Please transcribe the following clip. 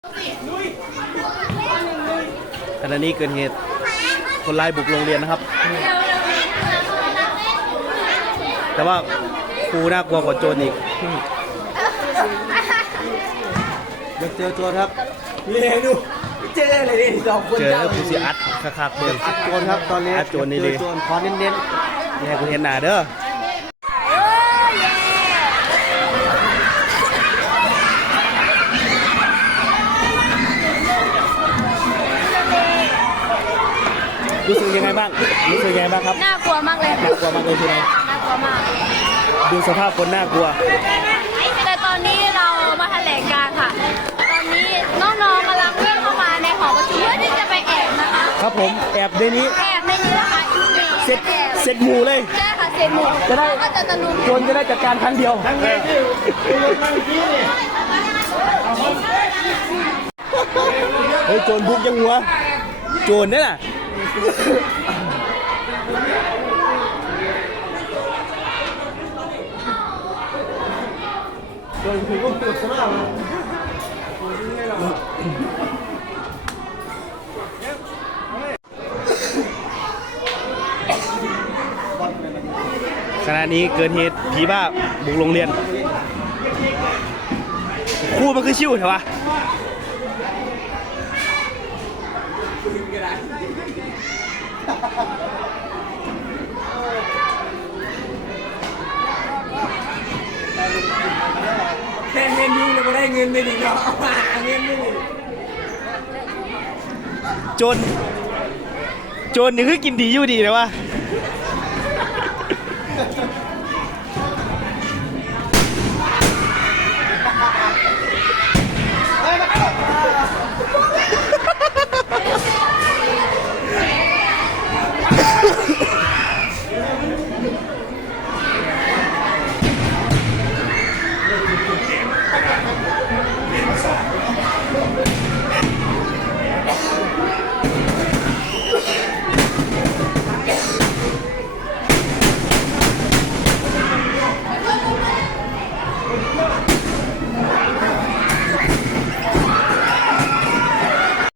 ขณะนี้เกิดเหตุคนร้ายบุกโรงเรียนนะครับ แต่ว่าครูน่ากลัวกว่าโจรอีกเดี๋ยวเจอโจรครับเลี้ยงดูเจออะไรเนี่ยสองคนเจอผู้เสียอัดคักๆเดินอัดโจรครับตอนนี้อัดโจรนี่เลยขอเน้นๆนี่ให้คุณเห็นหน้าเด้อรู้สึกยังไงบ้างครับน่ากลัวมากเลยน่ากลัวมากเลยใช่ไหมน่ากลัวมากดูสภาพคนน่ากลัวแต่ตอนนี้เรามาแถลงการค่ะตอนนี้น้องๆกำลังวิ่งเข้ามาในหอประชุมเพื่อที่จะไปแอบนะคะครับผมแอบในนี้นะคะเสร็จหมู่เลยใช่ค่ะเสร็จหมู่จะได้ก็จะตะลุมโจรจะได้จัดการครั้งเดียวเฮ้ยโจรบุกยังหัวโจรเนี่ยน่ะโจรคือลูกเสือสนามขณะนี้เกิดเหตุผีบ้าบุกโรงเรียนครูมันคือชิวเหรอวะแค่เงินยุ่งเลยก็ได้เงินไม่ดีเนาะหาเงินไม่ดีโจรนี่คือกินดีอยู่ดีนะวะ